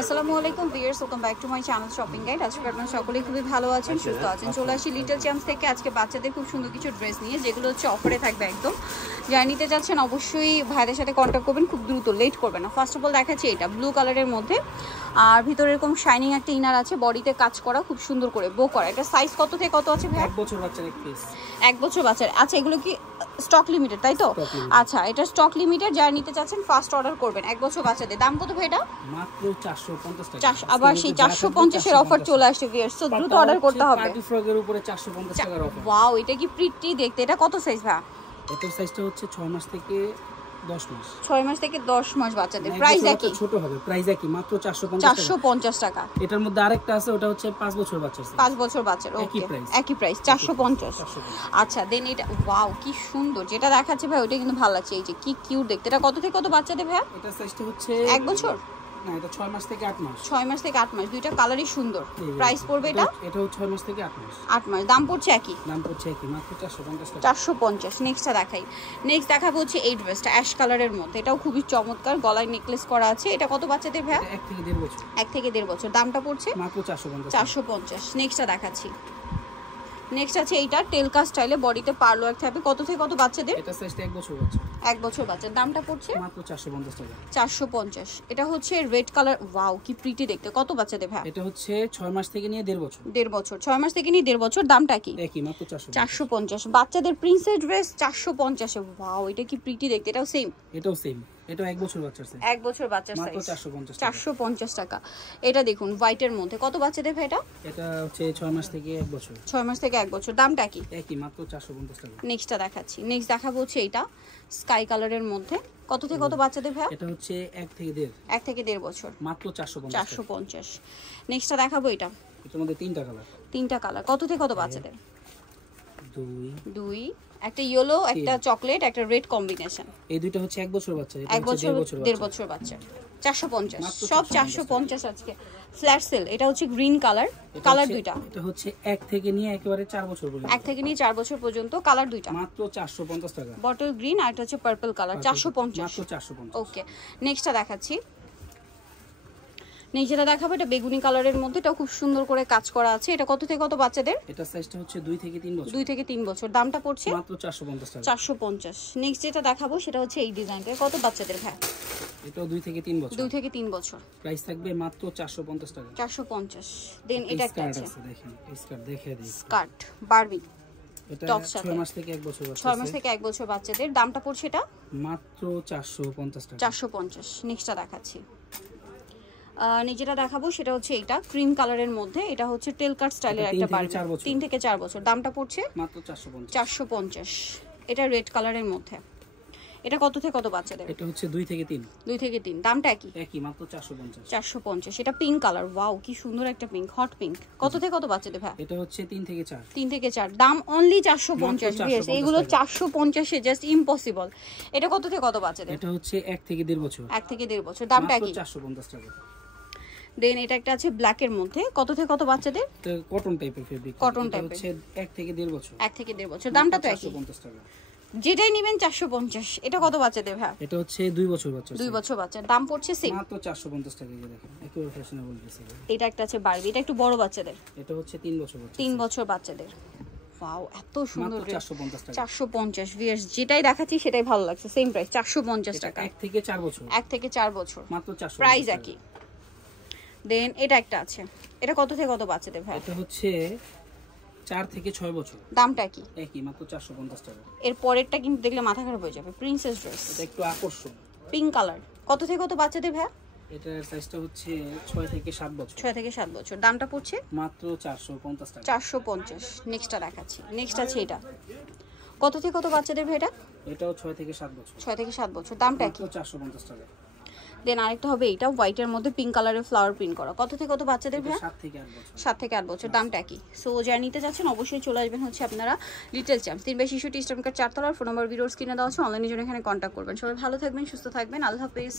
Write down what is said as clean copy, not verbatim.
আসসালামু আলাইকুম viewers, welcome back to my channel shopping guide. আজকে আপনারা সকলেই খুবই ভালো আছেন, সুস্থ আছেন। চলে আসি লিটল চ্যাম্পস থেকে আজকে বাচ্চাদের খুব সুন্দর কিছু ড্রেস নিয়ে, যেগুলো হচ্ছে অফারে থাকবে একদম। যারা নিতে যাচ্ছেন অবশ্যই ভাইদের সাথে কন্ট্যাক্ট করবেন, খুব দ্রুত, লেট করবেন না। ফার্স্ট অফ অল দেখাচ্ছি এটা ব্লু কালারের মধ্যে, আর ভিতরে এরকম শাইনিং একটা ইনার আছে, বডিতে কাজ করা, খুব সুন্দর করে বো করা। এটা সাইজ কত থেকে কত আছে ভাই? 1 বছর বাচ্চার এক পিস। 1 বছর বাচ্চার। আচ্ছা, এগুলো কি স্টক লিমিটেড, তাই তো? আচ্ছা, এটা স্টক লিমিটেড। যারা নিতে চাচ্ছেন ফার্স্ট অর্ডার করবেন। 1 বছর বাচ্চাদের দাম কত ভাই এটা? মাত্র 450 টাকা। আবার সেই 450 এর অফার চলে আসছে ভিউয়ার্স, সো দ্রুত অর্ডার করতে হবে। পার্টি ফ্রকের উপরে 450 টাকার অফার। ওয়াও, এটা কি প্রিটি দেখতে। এটা কত সাইজ ভাই? এটার সাইজটা হচ্ছে 6 মাস থেকে 10 মাস। 6 মাস থেকে 10 মাস বাচ্চাদের। প্রাইস একই, ছোট হবে। প্রাইস একই, মাত্র 450 টাকা। এটার মধ্যে আরেকটা আছে, ওটা হচ্ছে 5 বছর বাচ্চার। 5 বছর বাচ্চার। ওকে, একই প্রাইস 450। আচ্ছা, দেন এটা ওয়াও কি সুন্দর, যেটা দেখাচ্ছে ভাই ওটা কিন্তু ভালো লাগছে। এই যে কি কিউট দেখতে। এটা কত থেকে কত বাচ্চাদের ভাই? এটা সাইজটা হচ্ছে 1 বছর না, এটা 6 মাস থেকে 8 মাস। 6 মাস থেকে 8 মাস, দুইটা কালারই সুন্দর। প্রাইস পড়বে এটা? এটাও 6 মাস থেকে 8 মাস। 8 মাস, দাম পড়ছে একই। দাম পড়ছে একই, মাত্র 450 টাকা। 450। নেক্সটটা দেখাই। নেক্সট দেখাবো হচ্ছে এই ড্রেসটা অ্যাশ কালারের মধ্যে। এটাও খুবই চমৎকার, গলায় নেকলেস করা আছে। এটা কত বাচ্চাদের ভাই? 1 থেকে 1.5 বছর। 1 থেকে 1.5 বছর। দামটা পড়ছে মাত্র 450। 450। নেক্সটটা দেখাচ্ছি। নেক্সট আছে এইটা টেলকা স্টাইলে, বডিতে পার্ল ওয়ার্ক থাকবে। কত থেকে কত বাচ্চাদের? এটা সাইজটা 1 বছর বাচ্চা। 1 বছর বাচ্চার। দামটা পড়ছে মাত্র 450 টাকা। 450। এটা হচ্ছে রেড কালার। ওয়াও কি প্রিটি দেখতে। কত বাচ্চাদের ভাই? এটা হচ্ছে 6 মাস থেকে নিয়ে 1.5 বছর। 1.5 বছর। 6 মাস থেকে নিয়ে 1.5 বছর। দামটা কি? একই, মাত্র 450। বাচ্চাদের প্রিন্সেস ড্রেস 450 এ। ওয়াও, এটা কি প্রিটি দেখতে। এটাও সেম? এটাও সেম। এটা 1 বছর বাচ্চার সাইজ। 1 বছর বাচ্চার সাইজ। মাত্র 450 টাকা। 450 টাকা। এটা দেখুন হোয়াইটের মধ্যে। কত বাচ্চাদের ভাই এটা? এটা হচ্ছে 6 মাস থেকে 1 বছর। 6 মাস থেকে 1 বছর। দামটা কি? একই, মাত্র 450 টাকা। নেক্সটটা দেখাচ্ছি। নেক্সট দেখাবো হচ্ছে এইটা স্কাই কালারের মধ্যে। কত থেকে কত বাচ্চাদের ভাই? এটা হচ্ছে 1 থেকে 1.5। 1 থেকে 1.5 বছর। মাত্র 450। 450। নেক্সটটা দেখাবো এটা। এটার মধ্যে 3টা কালার। 3টা কালার। কত থেকে কত বাচ্চাদের? 2 একটা ইয়েলো, একটা চকলেট, একটা রেড কম্বিনেশন। এই দুইটা হচ্ছে 1 বছর বাচ্চা। এটা 1 বছর 1.5 বছর বাচ্চা। 450। সব 450 আজকে ফ্ল্যাট সেল। এটা হচ্ছে গ্রিন কালার। কালার দুইটা। এটা হচ্ছে 1 থেকে নিয়ে একেবারে 4 বছর পর্যন্ত। 1 থেকে নিয়ে 4 বছর পর্যন্ত। কালার দুইটা। মাত্র 450 টাকা। বটল গ্রিন আর এটা হচ্ছে পার্পল কালার। 450। মাত্র 450। ওকে, নেক্সটটা দেখাচ্ছি। যেটা দেখাবো এটা বেগুনি কালারের মধ্যে। এটা খুব সুন্দর করে কাজ করা আছে। এটা কত থেকে কত বাচ্চাদের? এটা সাইজটা হচ্ছে 2 থেকে 3 বছর। 2 থেকে 3 বছর। দামটা পড়ছে মাত্র 450 টাকা। 450। নেক্সট যেটা দেখাবো সেটা হচ্ছে এই ডিজাইনটা। কত বাচ্চাদের ভাই? এটাও 2 থেকে 3 বছর। 2 থেকে 3 বছর। প্রাইস থাকবে মাত্র 450 টাকা। 450। দেন এটা একটা আছে, দেখেন স্কার্ট দেখিয়ে দিই। Skirt Barbie. এটা টপ 6 মাস থেকে 1 বছর বাচ্চা। 6 মাস থেকে 1 বছর বাচ্চাদের। দামটা পড়ছে এটা মাত্র 450 টাকা। 450। নেক্সটটা দেখাচ্ছি। যেটা দেখাবো সেটা হচ্ছে এইটা ক্রিম কালারের মধ্যে। এটা হচ্ছে টেল কাট স্টাইলের একটা বারবি। 3 থেকে 4 বছর। দামটা পড়ছে মাত্র 450। 450। এটা রেড কালারের মধ্যে। এটা কত থেকে কত বাচ্চাদের? এটা হচ্ছে 2 থেকে 3। 2 থেকে 3। দামটা কি? একই, মাত্র 450। 450। এটা পিঙ্ক কালার। ওয়াও কি সুন্দর একটা পিঙ্ক, হট পিঙ্ক। কত থেকে কত বাচ্চাদের ভাই? এটা হচ্ছে 3 থেকে 4। 3 থেকে 4। দাম অনলি 450। বেশ, এগুলো 450 এ জাস্ট ইম্পসিবল। এটা কত থেকে কত বাচ্চাদের? এটা হচ্ছে 1 থেকে 1.5 বছর। 1 থেকে 1.5 বছর। দামটা কি? 450 টাকা। দেন এটা একটা আছে ব্ল্যাক এর মধ্যে। কত থেকে কত বাচ্চাদের? এটা কটন টাইপের ফেব্রিক। কটন টাইপের হচ্ছে 1 থেকে 1.5 বছর। 1 থেকে 1.5 বছর। দামটা তো একই। 450 টাকা। যেটাই নেবেন 450। এটা কত বাচ্চাদের ভাই? এটা হচ্ছে 2 বছর বাচ্চা। 2 বছর বাচ্চার। দাম পড়ছে সেম, মাত্র 450 টাকা। এই দেখেন একেবারে ফ্যাশনেবল ড্রেস। এটা একটা আছে বারবি। এটা একটু বড় বাচ্চাদের। এটা হচ্ছে 3 বছর বাচ্চা। 3 বছর বাচ্চাদের। ওয়াও এত সুন্দর মাত্র 450 টাকা। 450 ভিউয়ার্স, যেটাই দেখাচ্ছি সেটাই ভালো লাগছে। সেম প্রাইস 450 টাকা। 1 থেকে 4 বছর। 1 থেকে 4 বছর। মাত্র 450। প্রাইস একই। দেন এটা একটা আছে। এটা কত থেকে কত বাচ্চাদের ভাই? এটা হচ্ছে 4 থেকে 6 বছর। দামটা কি? একই, মাত্র 450 টাকা। এর পরেরটা কিন্তু দেখলে মাথা খারাপ হয়ে যাবে। প্রিন্সেস ড্রেস, এটা একটু আকর্ষণ, পিঙ্ক কালার। কত থেকে কত বাচ্চাদের ভাই? এটার সাইজটা হচ্ছে 6 থেকে 7 বছর। 6 থেকে 7 বছর। দামটা পড়ছে মাত্র 450 টাকা। 450। নেক্সটটা দেখাচ্ছি। নেক্সট আছে এটা। কত থেকে কত বাচ্চাদের ভাই এটা? এটাও 6 থেকে 7 বছর। 6 থেকে 7 বছর। দামটা কি? 450 টাকা। দেন আরেকটা হবে এটা হোয়াইটের মধ্যে পিঙ্ক কালারের ফ্লাওয়ার প্রিন্ট করা। কত থেকে কত বাচ্চাদের ভাই? 7 থেকে 8 বছর। 7 থেকে 8 বছর। দামটা কি? সো যারা নিতে যাচ্ছেন অবশ্যই চলে আসবেন হচ্ছে আপনারা লিটল চ্যাম্পস 3/66 ইস্টার্ন কার্ড 4 তলার। ফোন নাম্বার ভিডিওর স্ক্রিনে দেওয়া আছে। অনলাইনে জন্য এখানে কন্ট্যাক্ট করবেন। সবাই ভালো থাকবেন, সুস্থ থাকবেন। আল্লাহ হাফেজ।